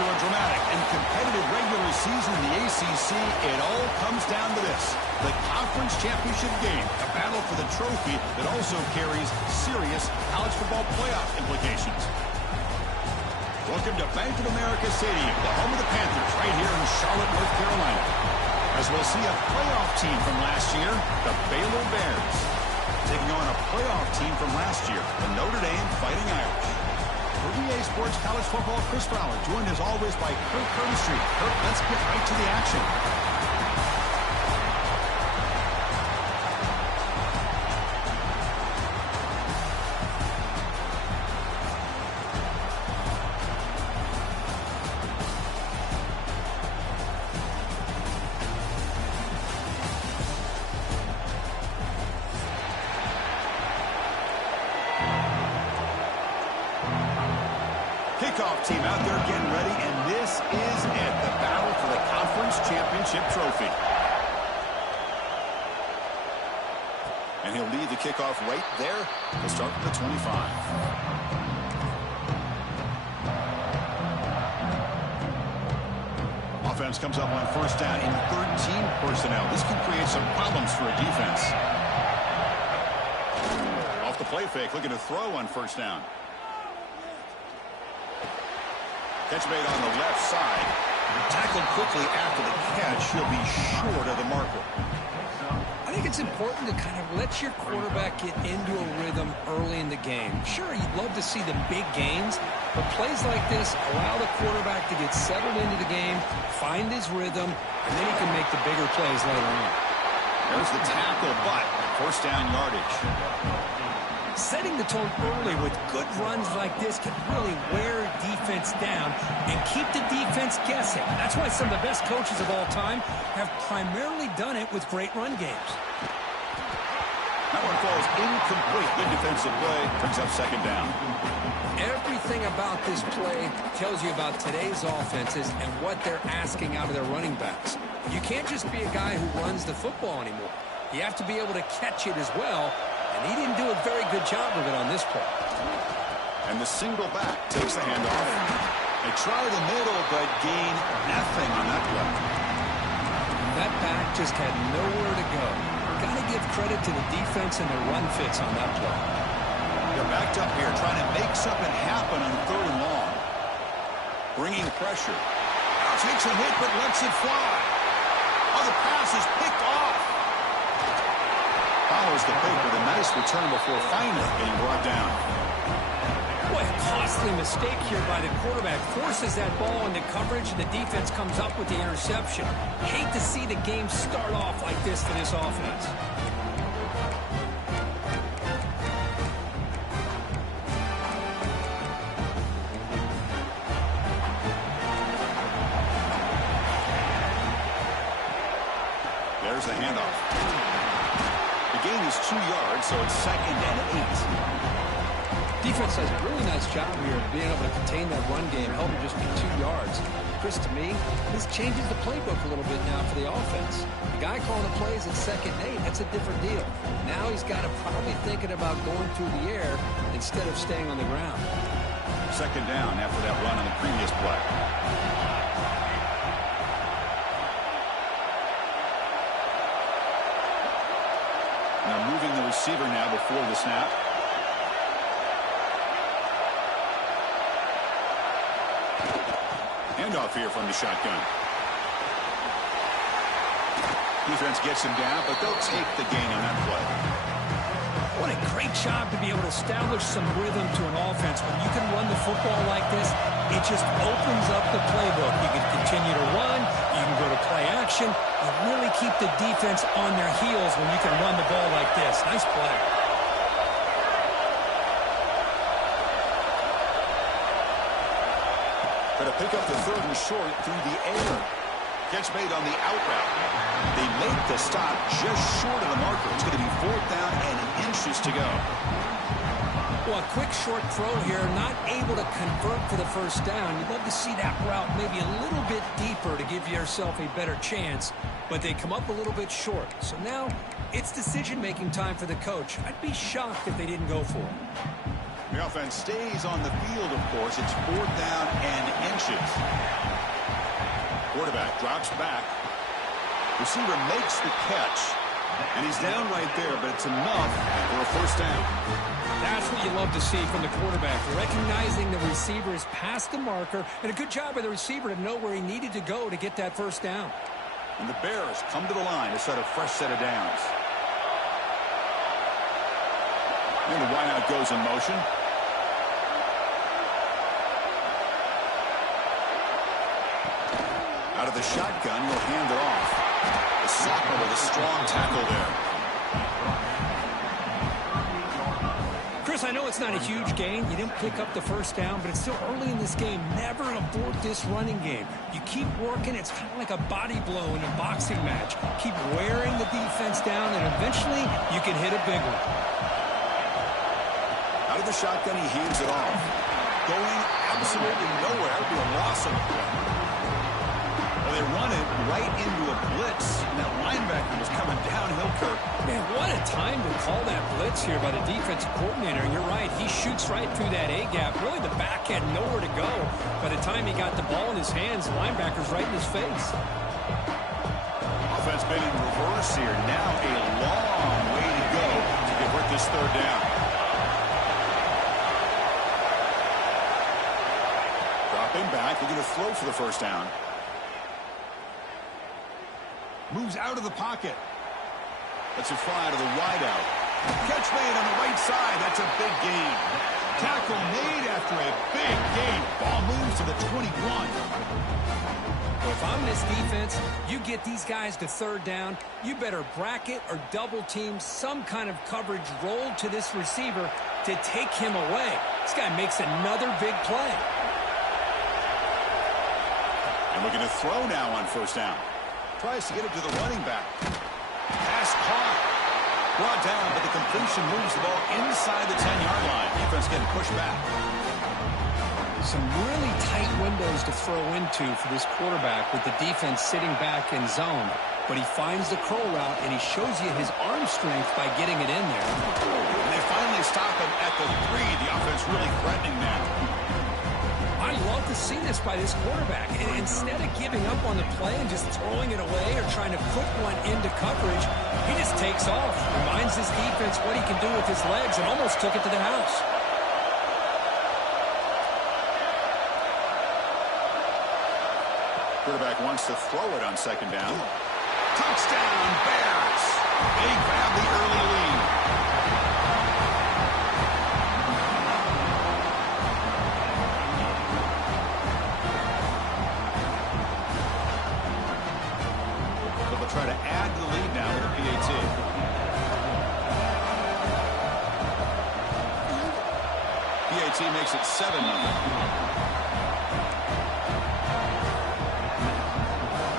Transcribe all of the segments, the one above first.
After a dramatic and competitive regular season in the ACC, it all comes down to this: the conference championship game, a battle for the trophy that also carries serious college football playoff implications. Welcome to Bank of America Stadium, the home of the Panthers, right here in Charlotte, North Carolina. As we'll see a playoff team from last year, the Baylor Bears, taking on a playoff team from last year, the Notre Dame Fighting Irish. For EA Sports College Football, Chris Fowler, joined as always by Kirk Curtis. Kirk, let's get right to the action. Kickoff team out there getting ready, and this is it, the battle for the conference championship trophy. And he'll lead the kickoff right there to start from the 25. Offense comes up on first down in 13 personnel. This can create some problems for a defense. Off the play fake, looking to throw on first down. Catch made on the left side. Tackled quickly after the catch. He'll be short of the marker. I think it's important to kind of let your quarterback get into a rhythm early in the game. Sure, you'd love to see the big gains, but plays like this allow the quarterback to get settled into the game, find his rhythm, and then he can make the bigger plays later on. There's the tackle, but first down yardage. Setting the tone early with good runs like this can really wear defense down and keep the defense guessing. That's why some of the best coaches of all time have primarily done it with great run games. That one falls incomplete. Good defensive play. Brings up second down. Everything about this play tells you about today's offenses and what they're asking out of their running backs. You can't just be a guy who runs the football anymore. You have to be able to catch it as well. And he didn't do a very good job of it on this play. And the single back takes the handoff. They try the middle, but gain nothing on that play. That back just had nowhere to go. Got to give credit to the defense and their run fits on that play. They're backed up here, trying to make something happen on third and long. Bringing pressure. Now takes a hit, but lets it fly. Oh, the pass is picked off. Follows the pick with a nice return before finally being brought down. Boy, a costly mistake here by the quarterback. Forces that ball into coverage, and the defense comes up with the interception. Hate to see the game start off like this for this offense. There's the handoff. The gain is 2 yards, so it's second and 8. Defense does a really nice job here of being able to contain that run game, help it just be 2 yards. Chris, to me, this changes the playbook a little bit now for the offense. The guy calling the plays at second and 8, that's a different deal. Now he's got to probably thinking about going through the air instead of staying on the ground. Second down after that run on the previous play. Now moving the receiver now before the snap. Handoff here from the shotgun. Defense gets him down, but they'll take the gain on that play. What a great job to be able to establish some rhythm to an offense. When you can run the football like this, it just opens up the playbook. You can continue to run. You can go to play action. You really keep the defense on their heels when you can run the ball like this. Nice play. Going to pick up the third and short through the air. Catch made on the out route. They make the stop just short of the marker. It's going to be fourth down and inches to go. Well, a quick short throw here, not able to convert for the first down. You'd love to see that route maybe a little bit deeper to give yourself a better chance, but they come up a little bit short. So now it's decision-making time for the coach. I'd be shocked if they didn't go for it. The offense stays on the field, of course. It's 4th down and inches. Quarterback drops back. Receiver makes the catch. And he's down right there, but it's enough for a first down. That's what you love to see from the quarterback, recognizing the receiver is past the marker, and a good job by the receiver to know where he needed to go to get that first down. And the Bears come to the line to start a fresh set of downs. And the wideout goes in motion. Out of the shotgun, he'll hand it off. The sophomore with a strong tackle there. Chris, I know it's not a huge gain. You didn't pick up the first down, but it's still early in this game. Never abort this running game. You keep working. It's kind of like a body blow in a boxing match. Keep wearing the defense down, and eventually you can hit a big one. Out of the shotgun, he hands it off. Going absolutely nowhere. It'll be a loss of play. Well, they run it right into a blitz, and that linebacker was coming downhill, Kirk. Man, what a time to call that blitz here by the defensive coordinator. And you're right, he shoots right through that A-gap. Really, the back had nowhere to go. By the time he got the ball in his hands, the linebacker's right in his face. Offense been in reverse here. Now a long way to go to convert this third down. Dropping back, they're going to throw for the first down. Moves out of the pocket. That's a fly to the wideout. Catch made on the right side. That's a big gain. Tackle made after a big gain. Ball moves to the 21. If I'm this defense, you get these guys to third down, you better bracket or double team some kind of coverage rolled to this receiver to take him away. This guy makes another big play. And we're going to throw now on first down. Tries to get it to the running back. Pass caught. Brought down, but the completion moves the ball inside the 10-yard line. Defense getting pushed back. Some really tight windows to throw into for this quarterback with the defense sitting back in zone. But he finds the curl route, and he shows you his arm strength by getting it in there. And they finally stop him at the 3. The offense really threatening now. I love to see this by this quarterback. And instead of giving up on the play and just throwing it away or trying to put one into coverage, he just takes off, reminds his defense what he can do with his legs, and almost took it to the house. Quarterback wants to throw it on second down. Touchdown, Bears! They grab the early lead. Try to add to the lead now with a PAT. PAT makes it 7-0.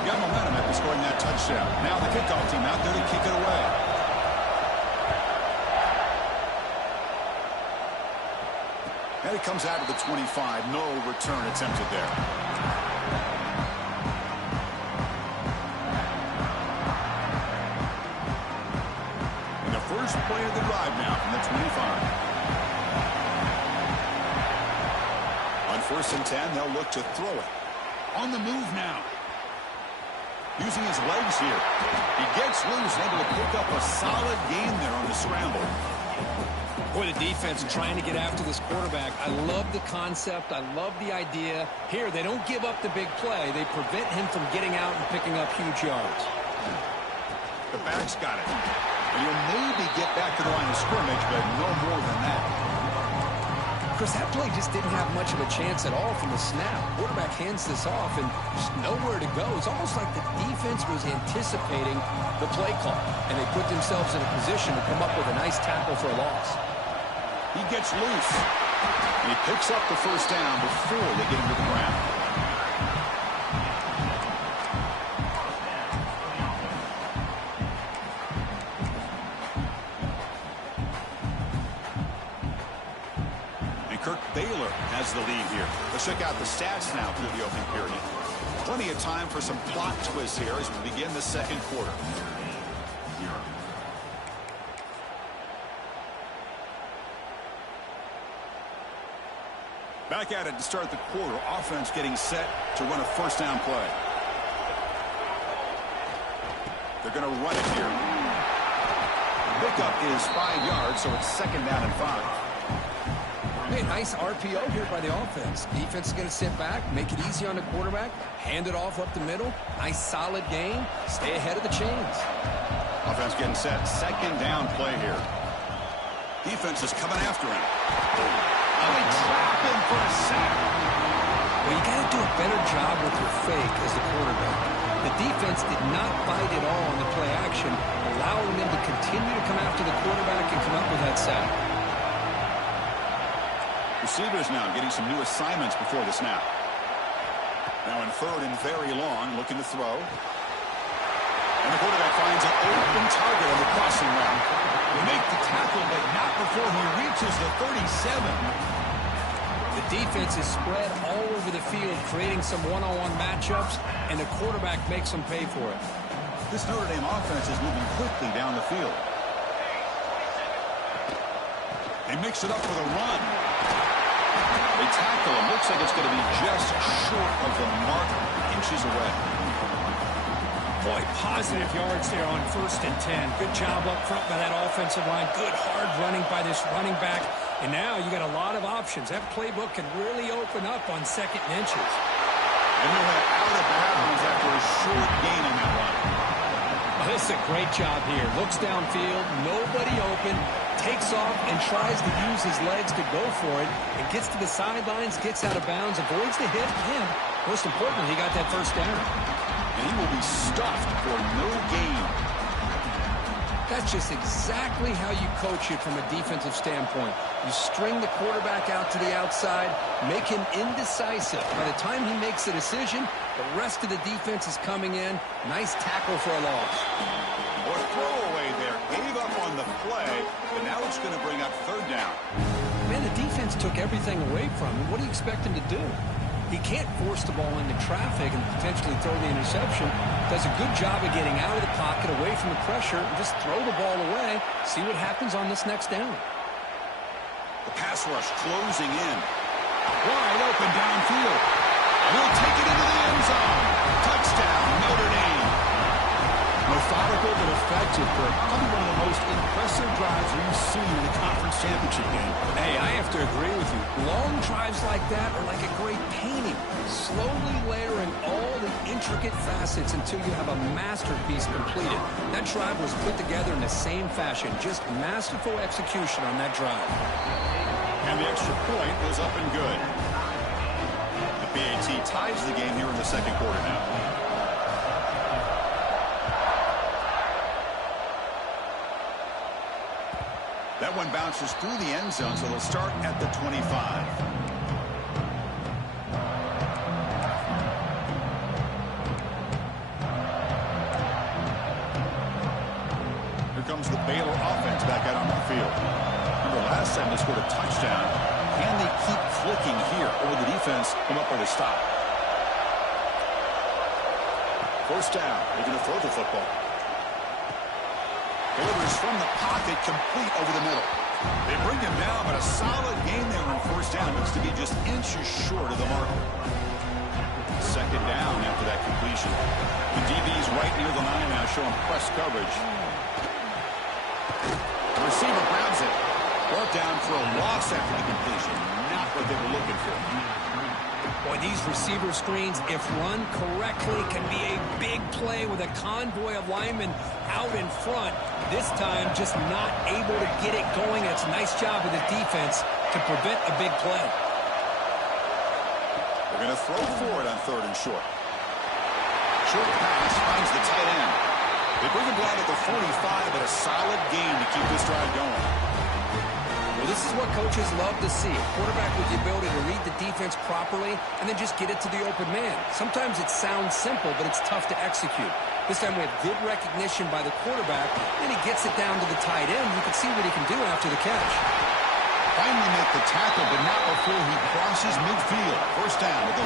Got momentum after scoring that touchdown. Now the kickoff team out there to kick it away. And it comes out of the 25. No return attempted there. First play of the drive now from the 25. On 1st and 10, they'll look to throw it. On the move now. Using his legs here. He gets loose, able to pick up a solid gain there on the scramble. Boy, the defense trying to get after this quarterback. I love the concept. I love the idea. Here, they don't give up the big play. They prevent him from getting out and picking up huge yards. The back's got it. And he'll maybe get back to the line of scrimmage, but no more than that. Chris, that play just didn't have much of a chance at all from the snap. Quarterback hands this off and just nowhere to go. It's almost like the defense was anticipating the play call, and they put themselves in a position to come up with a nice tackle for a loss. He gets loose. And he picks up the first down before they get him to the ground. Baylor has the lead here. Let's check out the stats now through the opening period. Plenty of time for some plot twists here as we begin the second quarter. Back at it to start the quarter. Offense getting set to run a first down play. They're going to run it here. Pickup is 5 yards, so it's second down and 5. Hey, nice RPO here by the offense. Defense is going to sit back, make it easy on the quarterback, hand it off up the middle. Nice solid game. Stay ahead of the chains. Offense getting set. Second down play here. Defense is coming after him. Oh, they trap him for a sack. Well, you got to do a better job with your fake as the quarterback. The defense did not bite at all on the play action, allowing them to continue to come after the quarterback and come up with that sack. Receivers now getting some new assignments before the snap. Now in third and very long, looking to throw. And the quarterback finds an open target on the crossing route. They make the tackle, but not before he reaches the 37. The defense is spread all over the field, creating some one-on-one matchups, and the quarterback makes them pay for it. This Notre Dame offense is moving quickly down the field. They mix it up for the run. They tackle him. Looks like it's going to be just short of the mark, inches away. Boy, positive yards there on 1st and 10. Good job up front by that offensive line. Good hard running by this running back. And now you got a lot of options. That playbook can really open up on 2nd and inches. And he went out of bounds after a short gain on that run. Oh, this is a great job here. Looks downfield, nobody open, takes off and tries to use his legs to go for it, and gets to the sidelines, gets out of bounds, avoids the hit, and most importantly, he got that first down. And he will be stuffed for no gain. That's just exactly how you coach it from a defensive standpoint. You string the quarterback out to the outside, make him indecisive. By the time he makes a decision, the rest of the defense is coming in. Nice tackle for a loss. Or throwaway there. Gave up on the play, but now it's going to bring up 3rd down. Man, the defense took everything away from him. What do you expect him to do? He can't force the ball into traffic and potentially throw the interception. Does a good job of getting out of the pocket, away from the pressure, and just throw the ball away. See what happens on this next down. The pass rush closing in. Wide open downfield. Will take it into the end zone. Touchdown, Notre Dame. Methodical but effective, but probably one of the most impressive drives we've seen in the conference championship game. Hey, I have to agree with you. Long drives like that are like a great painting. Slowly layering all the intricate facets until you have a masterpiece completed. That drive was put together in the same fashion. Just masterful execution on that drive. And the extra point was up and good. The BAT ties the game here in the 2nd quarter now. That one bounces through the end zone, so they'll start at the 25. Here comes the Baylor offense back out on the field. Remember last time they scored a touchdown. Can they keep clicking here, or will the defense come up with a stop? First down. They're going to throw the football. Delivers from the pocket, complete over the middle. They bring him down, but a solid gain there on 1st down. Looks to be just inches short of the marker. 2nd down after that completion. The DB's right near the line now, showing press coverage. The receiver grabs it. Brought down for a loss after the completion. Not what they were looking for. Boy, these receiver screens, if run correctly, can be a big play with a convoy of linemen out in front. This time, just not able to get it going. It's a nice job of the defense to prevent a big play. They're going to throw for it on 3rd and short. Short pass finds the tight end. They bring him down at the 45, but a solid gain to keep this drive going. Well, this is what coaches love to see. A quarterback with the ability to read the defense properly and then just get it to the open man. Sometimes it sounds simple, but it's tough to execute. This time we have good recognition by the quarterback, and he gets it down to the tight end. You can see what he can do after the catch. Finally make the tackle, but not before he crosses midfield. First down at the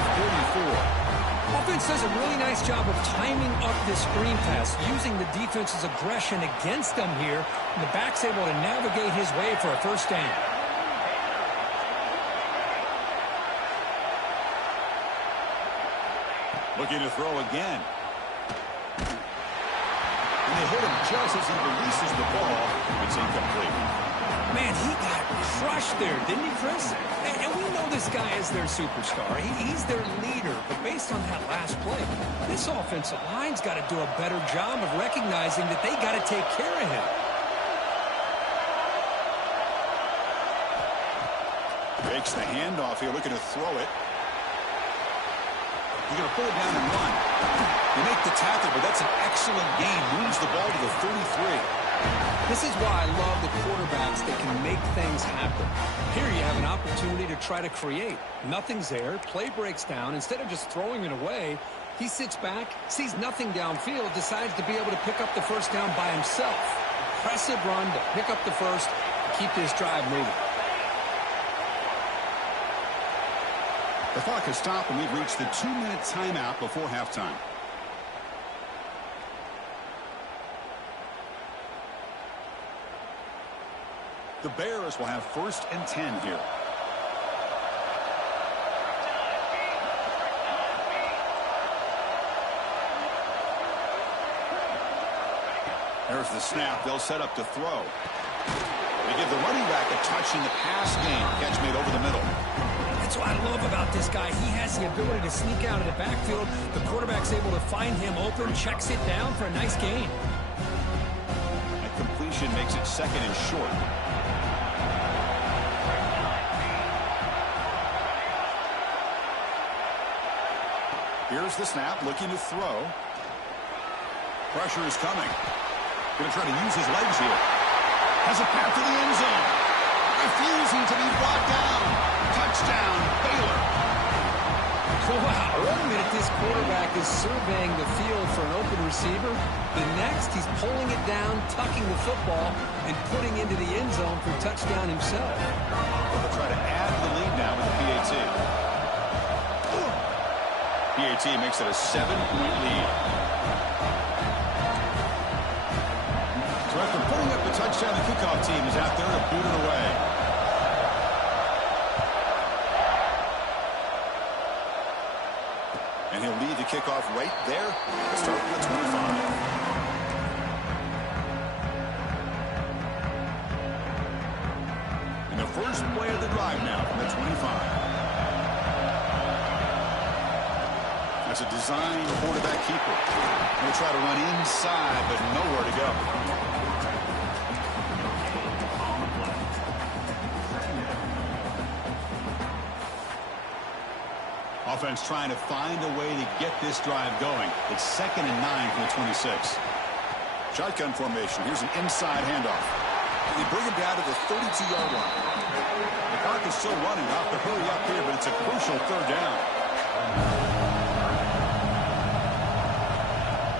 44. Offense does a really nice job of timing up this screen pass, using the defense's aggression against them here, and the back's able to navigate his way for a first down. Looking to throw again. And they hit him just as he releases the ball. It's incomplete. Man, he got crushed there, didn't he, Chris? And we know this guy is their superstar. He's their leader. But based on that last play, this offensive line's got to do a better job of recognizing that they got to take care of him. Makes the handoff here, looking to throw it. He's going to pull it down and run. They make the tackle, but that's an excellent gain. Moves the ball to the 33. This is why I love the quarterbacks that can make things happen. Here you have an opportunity to try to create. Nothing's there. Play breaks down. Instead of just throwing it away, he sits back, sees nothing downfield, decides to be able to pick up the first down by himself. Impressive run to pick up the first, to keep this drive moving. The clock has stopped, and we've reached the 2-minute timeout before halftime. The Bears will have 1st and 10 here. There's the snap. They'll set up to throw. They give the running back a touch in the pass game. Catch made over the middle. That's what I love about this guy. He has the ability to sneak out of the backfield. The quarterback's able to find him open, checks it down for a nice gain. That completion makes it 2nd and short. Here's the snap, looking to throw. Pressure is coming. Going to try to use his legs here. Has a path to the end zone. Refusing to be brought down. Touchdown, Baylor. Wow, 1 minute this quarterback is surveying the field for an open receiver. The next, he's pulling it down, tucking the football, and putting into the end zone for touchdown himself. They'll try to add the lead now with the PAT. PAT makes it a 7-point lead. So after putting up the touchdown, the kickoff team is out there to boot it away. And he'll lead the kickoff right there to start with the 25. And the first play of the drive now from the 25. That's a designed quarterback keeper. He'll try to run inside, but nowhere to go. Offense trying to find a way to get this drive going. It's 2nd and 9 from the 26. Shotgun formation. Here's an inside handoff. They bring him down to the 32-yard line. The clock is still running. Off to hurry up here, but it's a crucial 3rd down.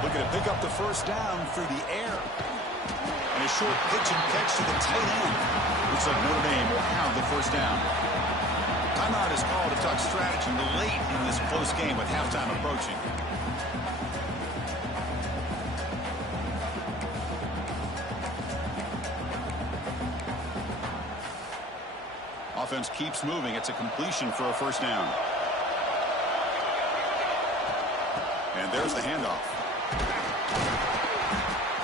Looking to pick up the first down through the air. And a short pitch and catch to the tight end. Looks like Notre Dame will have the first down. Timeout is called to talk strategy late in this close game with halftime approaching. Offense keeps moving. It's a completion for a first down. And there's the handoff.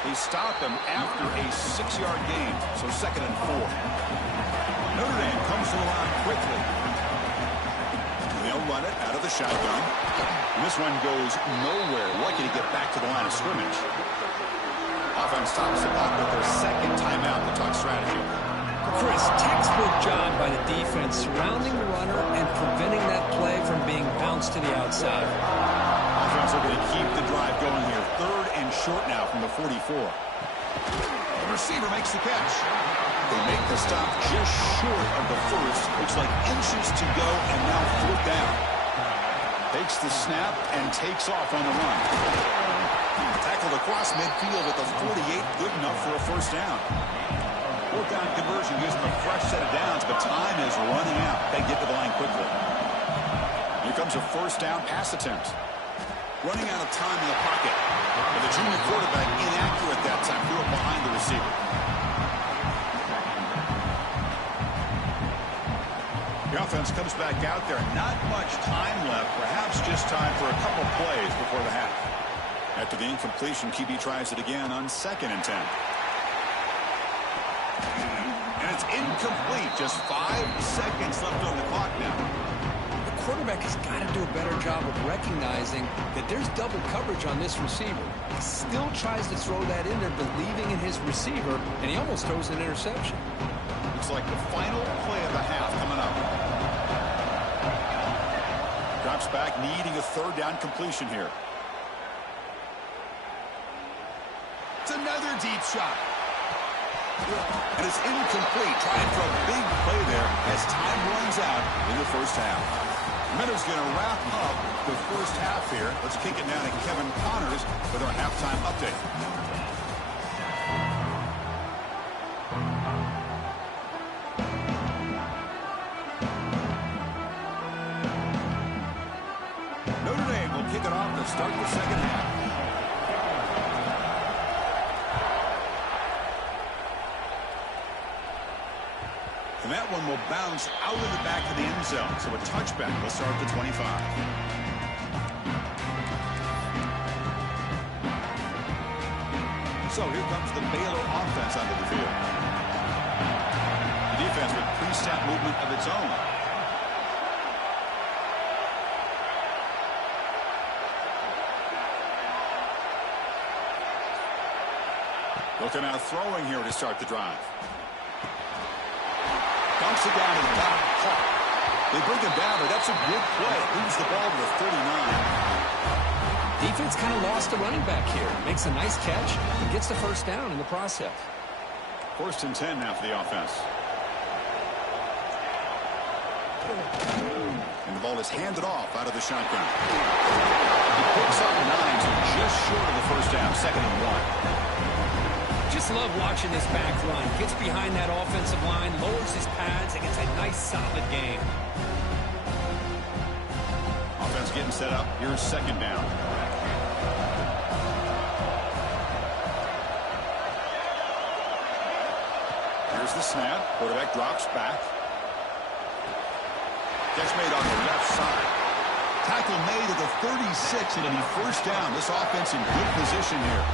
They stop him after a 6-yard gain, so 2nd and 4. Notre Dame comes to the line quickly. They'll run it out of the shotgun. And this one goes nowhere. Lucky to get back to the line of scrimmage. Offense stops the clock with their 2nd timeout to talk strategy. Chris, textbook job by the defense surrounding the runner and preventing that play from being bounced to the outside. Offense are going to keep the drive going here. 3rd and short now from the 44. The receiver makes the catch. They make the stop just short of the first. Looks like inches to go, and now 4th down. Takes the snap and takes off on the run. Tackled across midfield at the 48. Good enough for a first down. 4th down conversion gives them a fresh set of downs, but time is running out. They get to the line quickly. Here comes a first down pass attempt. Running out of time in the pocket. But the junior quarterback inaccurate that time. Threw it behind the receiver. The offense comes back out there. Not much time left. Perhaps just time for a couple plays before the half. After the incompletion, QB tries it again on 2nd and 10. And it's incomplete. Just 5 seconds left on the clock now. The quarterback has got to do a better job of recognizing that there's double coverage on this receiver. He still tries to throw that in there, believing in his receiver, and he almost throws an interception. Looks like the final play of the half coming up. Drops back, needing a 3rd down completion here. It's another deep shot. And it's incomplete. Trying for a big play there as time runs out in the first half. Minnows going to wrap up the first half here. Let's kick it down to Kevin Connors with our halftime update. Notre Dame will kick it off to start the second half. And that one will bounce out of the back of the end zone. So a touchback will start at the 25. So here comes the Baylor offense onto the field. The defense with pre-snap movement of its own. Looking out throwing here to start the drive. Dumps it down to the top. They bring him down, but that's a good play. Moves the ball to the 39. Defense kind of lost a running back here. Makes a nice catch and gets the first down in the process. 1st and 10 now for the offense. And the ball is handed off out of the shotgun. He picks up 9, so just short of the first down. 2nd and 1. Just love watching this back run. Gets behind that offensive line, lowers his pads, and gets a nice, solid game. Offense getting set up. Here's 2nd down. Here's the snap. Quarterback drops back. Catch made on the left side. Tackle made at the 36, and it'll be 1st down. This offense in good position here.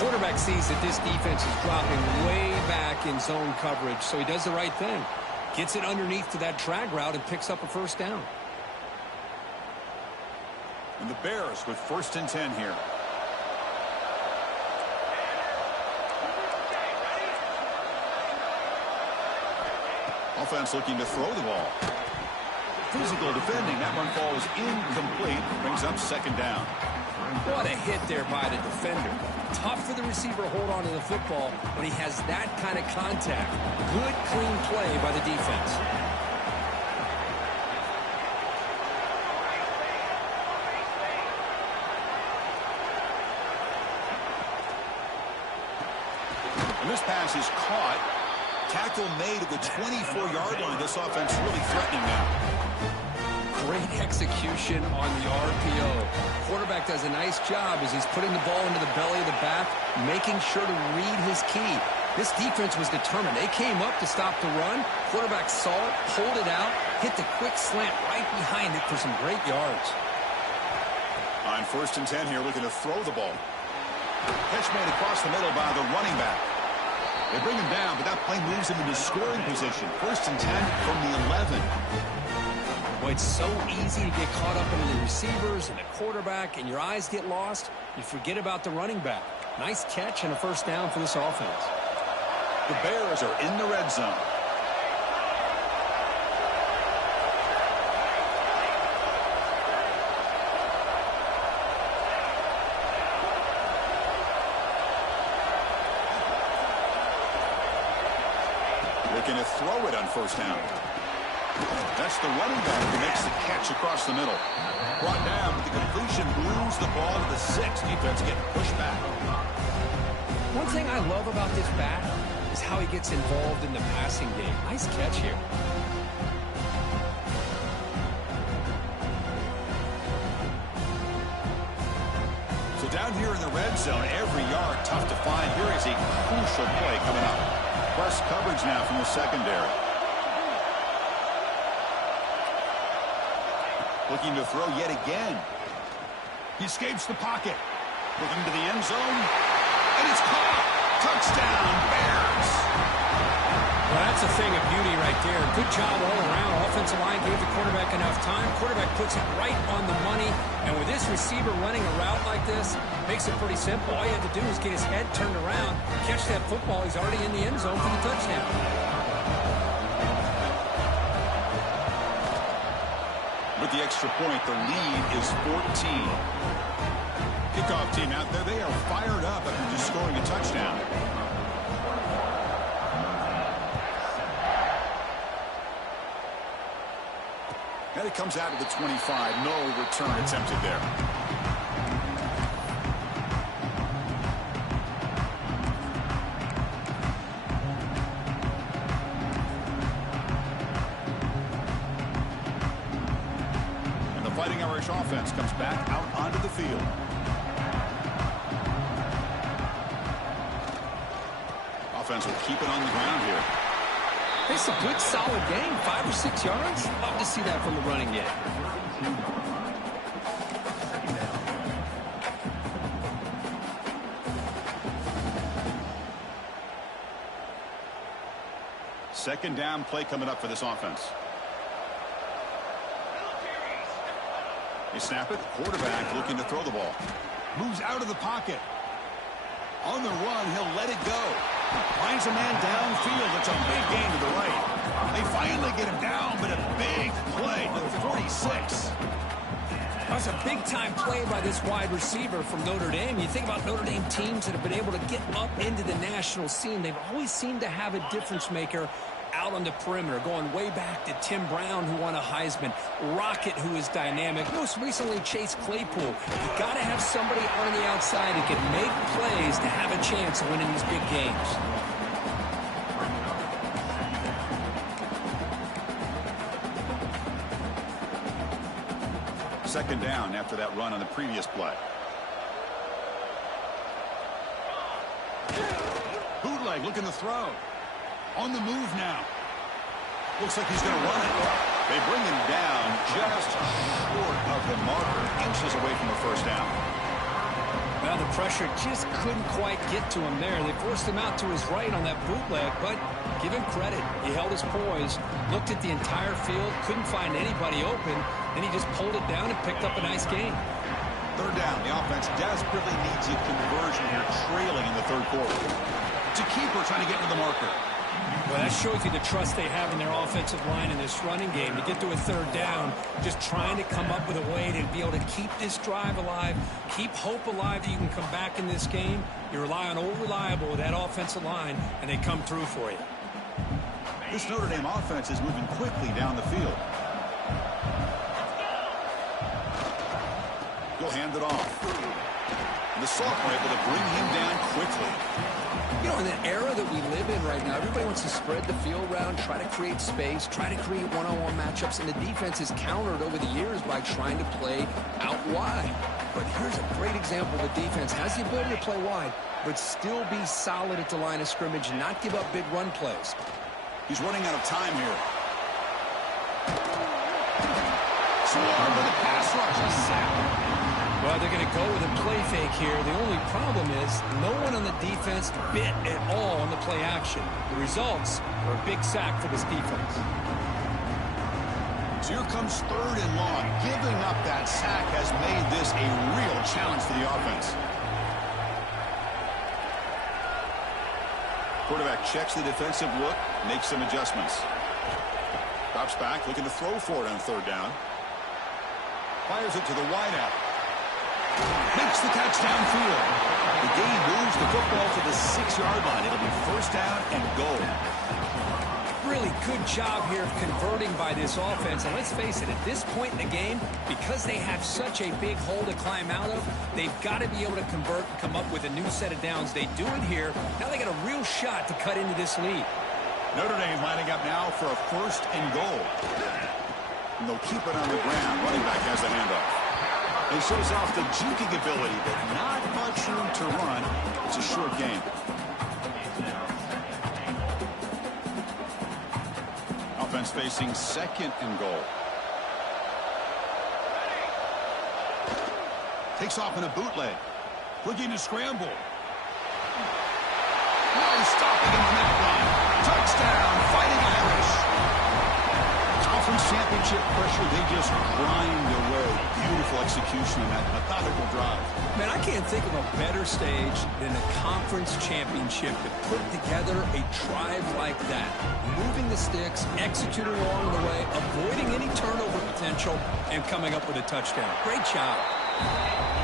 Quarterback sees that this defense is dropping way back in zone coverage, so he does the right thing. Gets it underneath to that drag route and picks up a 1st down. And the Bears with 1st and 10 here. Offense looking to throw the ball. Physical defending. That one falls incomplete. Brings up 2nd down. What a hit there by the defender. Tough for the receiver to hold on to the football when he has that kind of contact. Good, clean play by the defense. And this pass is caught. Tackle made at the 24-yard line. This offense really threatening now. Great execution on the RPO. Quarterback does a nice job as he's putting the ball into the belly of the back, making sure to read his key. This defense was determined. They came up to stop the run. Quarterback saw it, pulled it out, hit the quick slant right behind it for some great yards. On 1st and 10 here, looking to throw the ball. Catch made across the middle by the running back. They bring him down, but that play moves him into scoring position. 1st and 10 from the 11. Well, it's so easy to get caught up into the receivers and the quarterback, and your eyes get lost. You forget about the running back. Nice catch and a 1st down for this offense. The Bears are in the red zone. Looking to throw it on 1st down. That's the running back who makes the catch across the middle. Brought down, but the completion moves the ball to the 6. Defense getting pushed back. One thing I love about this back is how he gets involved in the passing game. Nice catch here. So down here in the red zone, every yard tough to find. Here is a crucial play coming up. Press coverage now from the secondary. Looking to throw yet again. He escapes the pocket. Looking to the end zone. And it's caught. Touchdown, Bears. Well, that's a thing of beauty right there. Good job all around. Offensive line gave the quarterback enough time. Quarterback puts it right on the money. And with this receiver running a route like this, makes it pretty simple. All you have to do is get his head turned around, catch that football. He's already in the end zone for the touchdown. With the extra point, the lead is 14. Kickoff team out there, they are fired up after just scoring a touchdown. And it comes out of the 25. No return attempted there. And the Fighting Irish offense comes back out onto the field. Offense will keep it on the ground here. It's a good, solid game. 5 or 6 yards. Love to see that from the running game. Second down play coming up for this offense. They snap it. Quarterback looking to throw the ball. Moves out of the pocket. On the run, he'll let it go. Finds a man downfield. It's a big gain to the right. They finally get him down, but a big play to the 46. That's a big-time play by this wide receiver from Notre Dame. You think about Notre Dame teams that have been able to get up into the national scene. They've always seemed to have a difference maker out on the perimeter, going way back to Tim Brown, who won a Heisman, Rocket, who is dynamic, most recently Chase Claypool. You've got to have somebody on the outside who can make plays to have a chance of winning these big games. Second down after that run on the previous play. Bootleg looking to throw. On the move now. Looks like he's going to run it. They bring him down just short of the marker, inches away from the first down. Well, the pressure just couldn't quite get to him there. They forced him out to his right on that bootleg, but give him credit. He held his poise, looked at the entire field, couldn't find anybody open, then he just pulled it down and picked up a nice gain. Third down. The offense desperately needs a conversion here, trailing in the third quarter. It's a keeper trying to get to the marker. Well, that shows you the trust they have in their offensive line in this running game. To get to a third down, just trying to come up with a way to be able to keep this drive alive, keep hope alive that you can come back in this game. You rely on Old Reliable with that offensive line, and they come through for you. This Notre Dame offense is moving quickly down the field. He'll hand it off. And the Sophomore able to bring him down quickly. You know, in the era that we live in right now, everybody wants to spread the field around, try to create space, try to create one-on-one matchups, and the defense is countered over the years by trying to play out wide. But here's a great example. The defense has the ability to play wide, but still be solid at the line of scrimmage and not give up big run plays. He's running out of time here. Swarmed with a pass rush. A sack. Well, they're going to go with a play fake here. The only problem is no one on the defense bit at all on the play action. The results are a big sack for this defense. So here comes third and long. Giving up that sack has made this a real challenge for the offense. Quarterback checks the defensive look, makes some adjustments. Drops back, looking to throw for it on third down. Fires it to the wideout. Makes the catch downfield. The game moves the football to the 6-yard line. It'll be first down and goal. Really good job here of converting by this offense. And let's face it, at this point in the game, because they have such a big hole to climb out of, they've got to be able to convert and come up with a new set of downs. They do it here. Now they got a real shot to cut into this lead. Notre Dame lining up now for a first and goal. And they'll keep it on the ground. Running back has the handoff. He shows off the juking ability, but not much room to run. It's a short game. Offense facing second and goal. Takes off in a bootleg. Looking to scramble. No stopping him on that run. Touchdown, Fighting Irish. Conference championship pressure, they just grind away. Beautiful execution on that methodical drive. Man, I can't think of a better stage than a conference championship to put together a drive like that. Moving the sticks, executing along the way, avoiding any turnover potential, and coming up with a touchdown. Great job.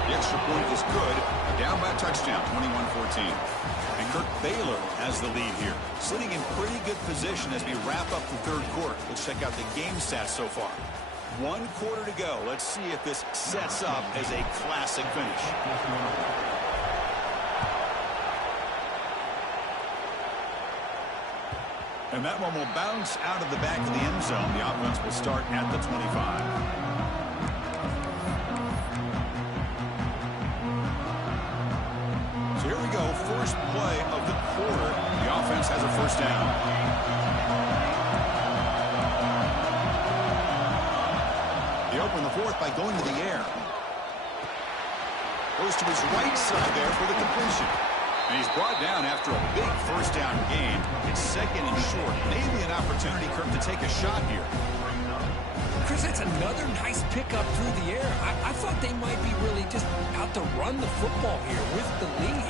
The extra point is good. Down by a touchdown, 21-14. And Kirk Baylor has the lead here. Sitting in pretty good position as we wrap up the third quarter. Let's check out the game stats so far. 1 quarter to go. Let's see if this sets up as a classic finish. And that one will bounce out of the back of the end zone. The offense will start at the 25. Here we go, first play of the quarter. The offense has a first down. They open the fourth by going to the air. Goes to his right side there for the completion. And he's brought down after a big first down gain. It's second and short. Maybe an opportunity, Kirk, to take a shot here. Chris, that's another nice pickup through the air. I thought they might be really just out to run the football here with the lead.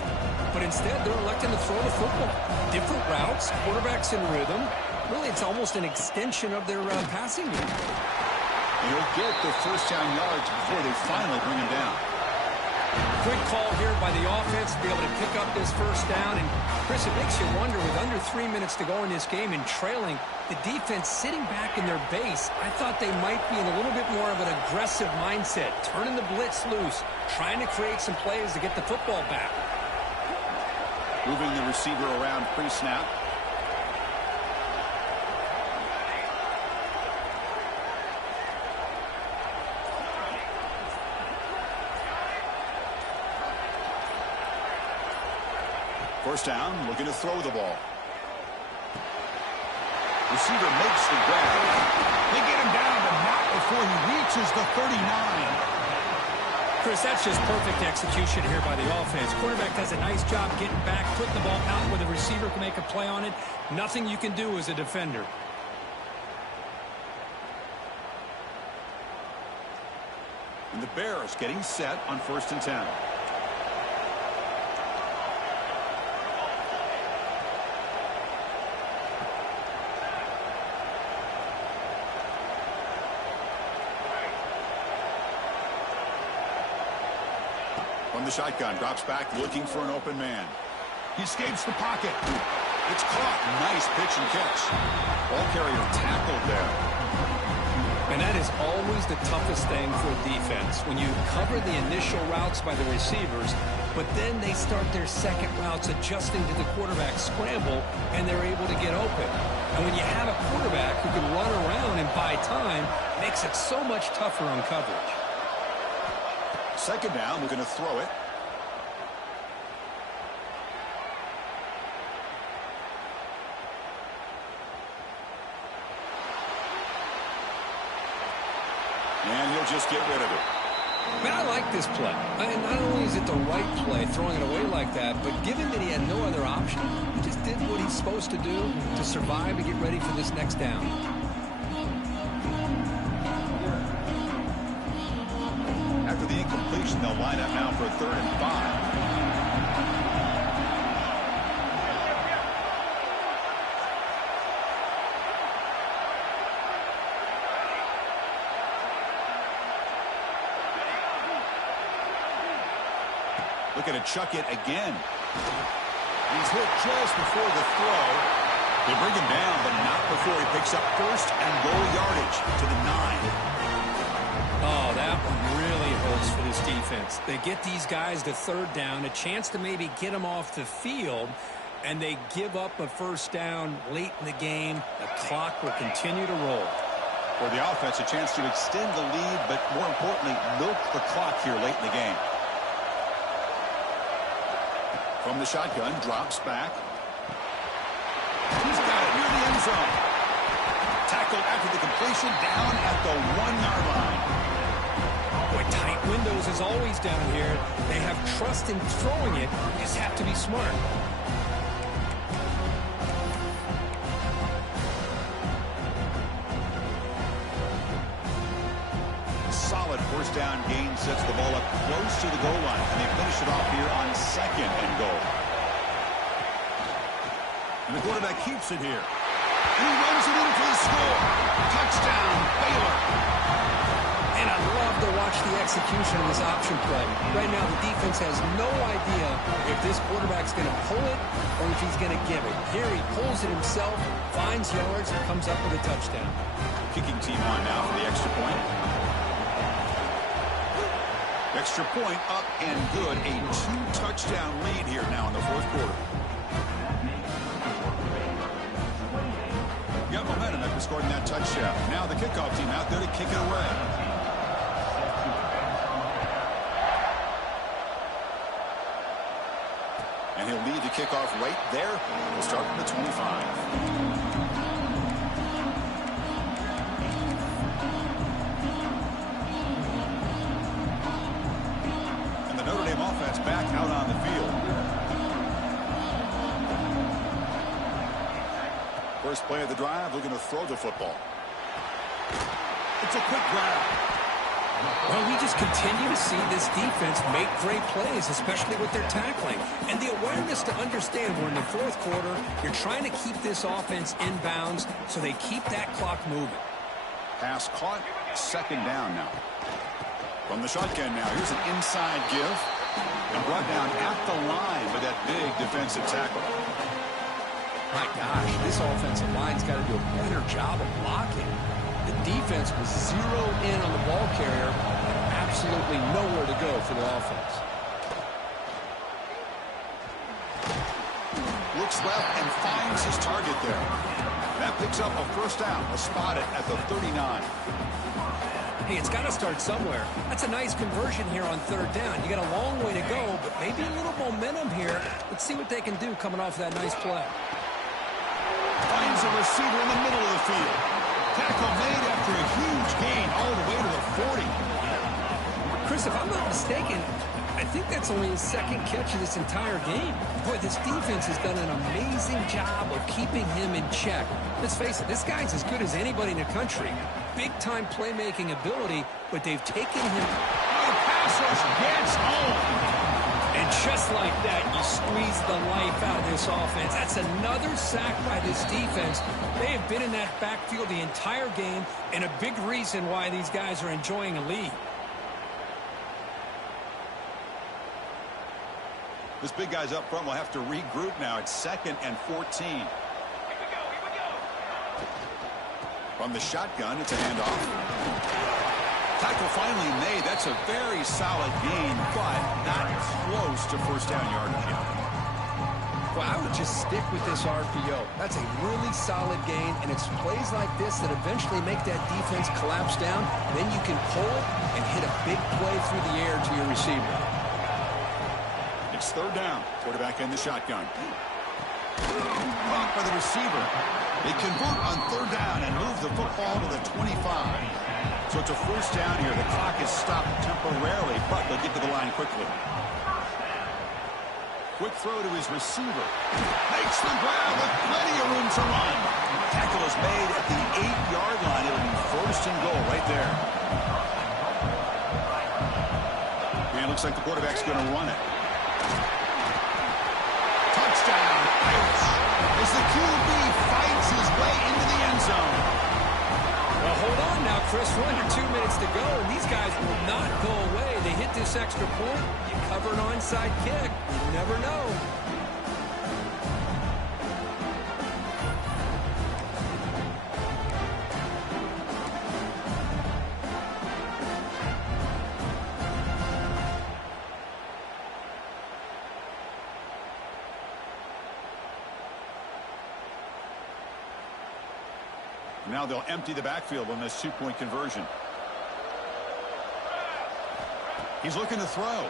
But instead, they're electing to throw the football. Different routes, quarterbacks in rhythm. Really, it's almost an extension of their passing game. He'll get the first down yards before they finally bring him down. Quick call here by the offense to be able to pick up this first down. And, Chris, it makes you wonder, with under 3 minutes to go in this game and trailing, the defense sitting back in their base, I thought they might be in a little bit more of an aggressive mindset, turning the blitz loose, trying to create some plays to get the football back. Moving the receiver around pre-snap. First down, looking to throw the ball. Receiver makes the grab. They get him down, but not before he reaches the 39. Chris, that's just perfect execution here by the offense. Quarterback does a nice job getting back, putting the ball out where the receiver can make a play on it. Nothing you can do as a defender. And the Bears getting set on 1st and 10. From the shotgun, drops back, looking for an open man. He escapes the pocket. It's caught. Nice pitch and catch. Ball carrier tackled there. And that is always the toughest thing for a defense, when you cover the initial routes by the receivers, but then they start their second routes adjusting to the quarterback's scramble, and they're able to get open. And when you have a quarterback who can run around and buy time, it makes it so much tougher on coverage. Second down, we're going to throw it. And he'll just get rid of it. Man, I like this play. Not only is it the right play, throwing it away like that, but given that he had no other option, he just did what he's supposed to do to survive and get ready for this next down. After the incompletion, they'll line up now for a 3rd and 5. Looking to chuck it again. He's hit just before the throw. They bring him down, but not before he picks up 1st and goal yardage to the 9. Oh, that one really hurts for this defense. They get these guys to 3rd down, a chance to maybe get them off the field, and they give up a first down late in the game. The clock will continue to roll. For the offense, a chance to extend the lead, but more importantly, milk the clock here late in the game. From the shotgun, drops back. He's got it near the end zone. Tackled after the completion, down at the 1-yard line. Boy, tight window nose is always down here. They have trust in throwing it. You just have to be smart. Solid first down gain sets the ball up close to the goal line, and they finish it off here on 2nd and goal. And the quarterback keeps it here. And he runs it in for the score. Touchdown, Baylor. And I love to watch the execution of this option play. Right now, the defense has no idea if this quarterback's going to pull it or if he's going to give it. Here he pulls it himself, finds yards, and comes up with a touchdown. Kicking team on now for the extra point. Extra point up and good. A 2-touchdown lead here now in the 4th quarter. Got momentum after scoring that touchdown. Now the kickoff team out there to kick it away. And he'll lead the kickoff right there. We'll start from the 25. Notre Dame offense back out on the field. First play of the drive, looking to throw the football. It's a quick grab. Well, we just continue to see this defense make great plays, especially with their tackling. And the awareness to understand we're in the 4th quarter, you're trying to keep this offense in bounds so they keep that clock moving. Pass caught, 2nd down now. From the shotgun now, here's an inside give. And brought down at the line with that big defensive tackle. My gosh, this offensive line's got to do a better job of blocking. The defense was zeroed in on the ball carrier and absolutely nowhere to go for the offense. Looks left and finds his target there. That picks up a first down. A spot it at the 39. Hey, it's got to start somewhere. That's a nice conversion here on 3rd down. You got a long way to go, but maybe a little momentum here. Let's see what they can do coming off that nice play. Finds a receiver in the middle of the field. Tackle made after a huge gain all the way to the 40. Chris, if I'm not mistaken, I think that's only his 2nd catch of this entire game. Boy, this defense has done an amazing job of keeping him in check. Let's face it, this guy's as good as anybody in the country. Big-time playmaking ability, but they've taken him. The pass rush gets home. And just like that, you squeeze the life out of this offense. That's another sack by this defense. They have been in that backfield the entire game, and a big reason why these guys are enjoying a lead. This big guy's up front will have to regroup now. It's 2nd and 14. Here we go. From the shotgun, it's a handoff. Tackle finally made. That's a very solid gain, but not close to first down yardage yet. Well, I would just stick with this RPO. That's a really solid gain, and it's plays like this that eventually make that defense collapse down. Then you can pull it and hit a big play through the air to your receiver. It's 3rd down. Quarterback in the shotgun. Caught by the receiver. They convert on 3rd down and move the football to the 25. So it's a first down here. The clock is stopped temporarily, but they'll get to the line quickly. Quick throw to his receiver. Makes the grab with plenty of room to run. Tackle is made at the 8-yard line. It'll be 1st and goal right there. And it looks like the quarterback's going to run it. Touchdown, Irish, as the QB fights his way into the end zone. Well, hold on now, Chris. We're under 2 minutes to go, and these guys will not go away. They hit this extra point. You cover an onside kick. You never know. Now they'll empty the backfield on this 2-point conversion. He's looking to throw.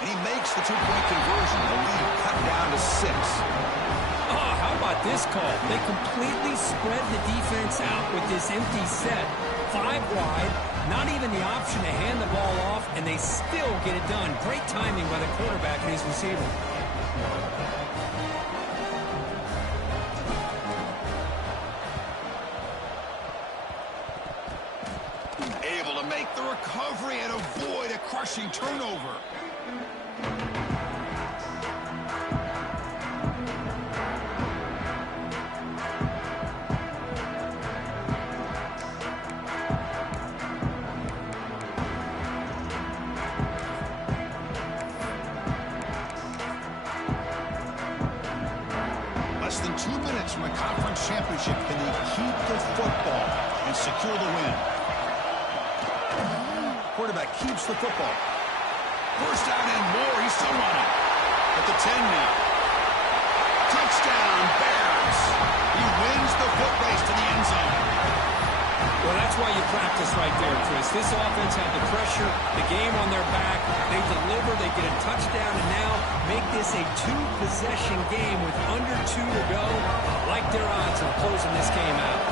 And he makes the 2-point conversion. The lead cut down to 6. Oh, how about this call? They completely spread the defense out with this empty set. 5 wide, not even the option to hand the ball off, and they still get it done. Great timing by the quarterback and his receiver. Able to make the recovery and avoid a crushing turnover. Less than 2 minutes from a conference championship. Can they keep the football and secure the win? Quarterback keeps the football. First down and more. He's still running. At the 10 now. Touchdown, Bears. He wins the foot race to the end zone. Well, that's why you practice right there, Chris. This offense had the pressure, the game on their back. They deliver, they get a touchdown, and now make this a 2-possession game with under 2 to go. I like their odds of closing this game out.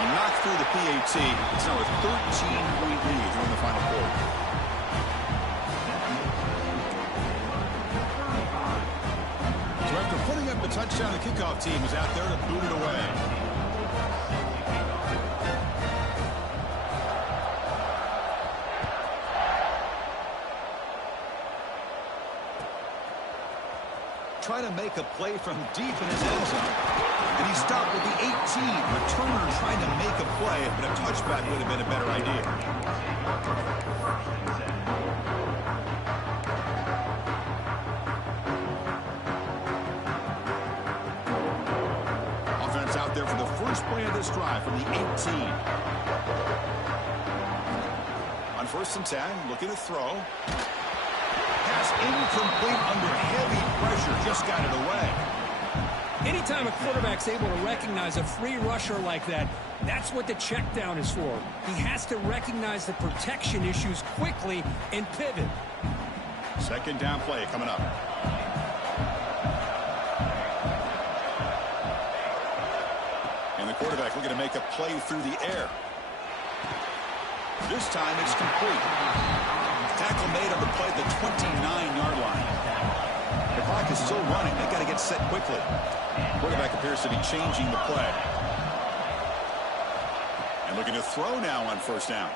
He knocked through the PAT. It's now a 13-point lead during the final quarter. So after putting up the touchdown, the kickoff team is out there to boot it away. Trying to make a play from deep in his end zone. And he stopped with the 18. Returner trying to make a play, but a touchback would have been a better idea. Offense out there for the first play of this drive from the 18. On 1st and 10, looking to throw. Pass incomplete under heavy pressure. Just got it away. Anytime a quarterback's able to recognize a free rusher like that, that's what the check down is for. He has to recognize the protection issues quickly and pivot. 2nd down play coming up. And the quarterback looking to make a play through the air. This time it's complete. Tackle made on the play at the 29-yard line. The clock is still running. They've got to get set quickly. Quarterback appears to be changing the play. And looking to throw now on 1st down.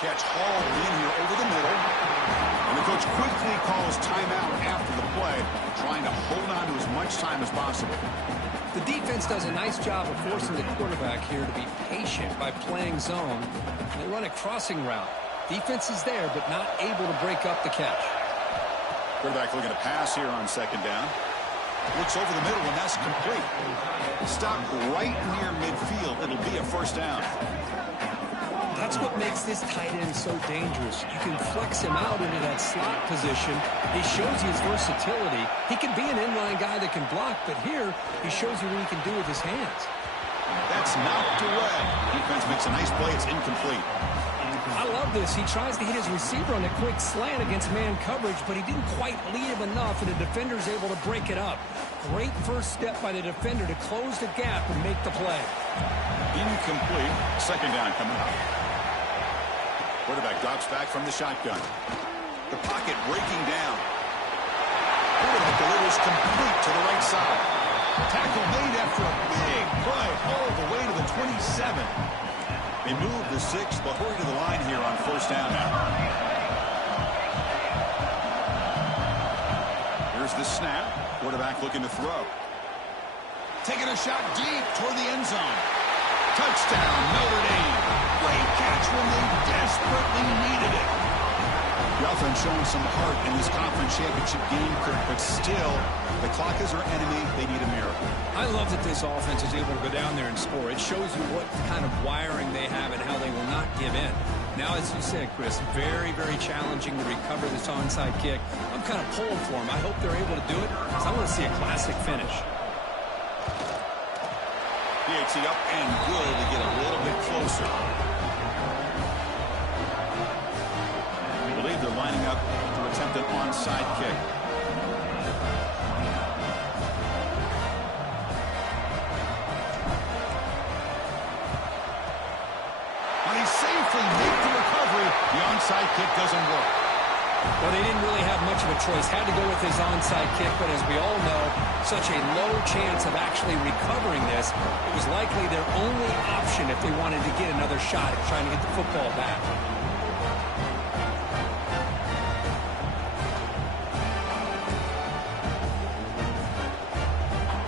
Catch hauled in here over the middle. And the coach quickly calls timeout after the play, trying to hold on to as much time as possible. The defense does a nice job of forcing the quarterback here to be patient by playing zone. And they run a crossing route. Defense is there, but not able to break up the catch. Quarterback looking to pass here on 2nd down. Looks over the middle, and that's complete. Stopped right near midfield. It'll be a 1st down. That's what makes this tight end so dangerous. You can flex him out into that slot position. He shows you his versatility. He can be an inline guy that can block, but here he shows you what he can do with his hands. That's knocked away. Defense makes a nice play. It's incomplete. I love this. He tries to hit his receiver on a quick slant against man coverage, but he didn't quite lead him enough, and the defender's able to break it up. Great first step by the defender to close the gap and make the play. Incomplete. 2nd down coming up. Quarterback drops back from the shotgun. The pocket breaking down. Quarterback delivers complete to the right side. Tackle made after a big play all the way to the 27. They move the 6th. They'll hurry to the line here on 1st down now. Here's the snap. Quarterback looking to throw. Taking a shot deep toward the end zone. Touchdown, Notre Dame. Great catch when they desperately needed it. The offense showing some heart in this conference championship game, Kirk, but still, the clock is our enemy. They need a miracle. I love that this offense is able to go down there and score. It shows you what kind of wiring they have and how they will not give in. Now, as you said, Chris, very, very challenging to recover this onside kick. I'm kind of pulling for them. I hope they're able to do it, because I want to see a classic finish. PAT up and good to get a little bit closer. I believe they're lining up to attempt an onside kick. kick doesn't work. Well, they didn't really have much of a choice. Had to go with his onside kick, but as we all know, such a low chance of actually recovering this. It was likely their only option if they wanted to get another shot at trying to get the football back.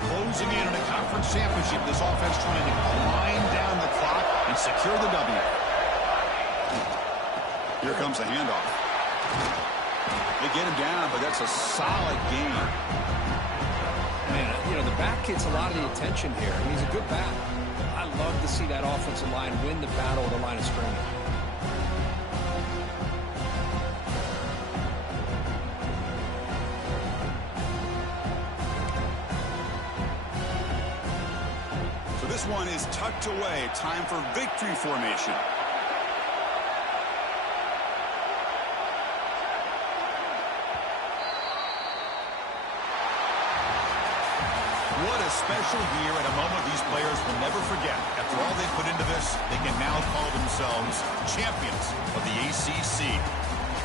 Closing in on a conference championship, this offense trying to wind down the clock and secure the W. Here comes the handoff. They get him down, but that's a solid game. Man, you know, the back gets a lot of the attention here. I mean, he's a good back. I love to see that offensive line win the battle at the line of scrimmage. So this one is tucked away. Time for victory formation. What a special year and a moment these players will never forget. After all they put into this, they can now call themselves champions of the ACC.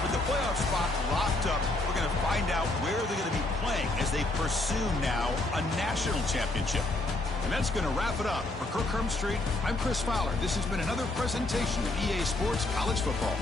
With the playoff spot locked up, we're going to find out where they're going to be playing as they pursue now a national championship. And that's going to wrap it up. For Kirk Street, I'm Chris Fowler. This has been another presentation of EA Sports College Football.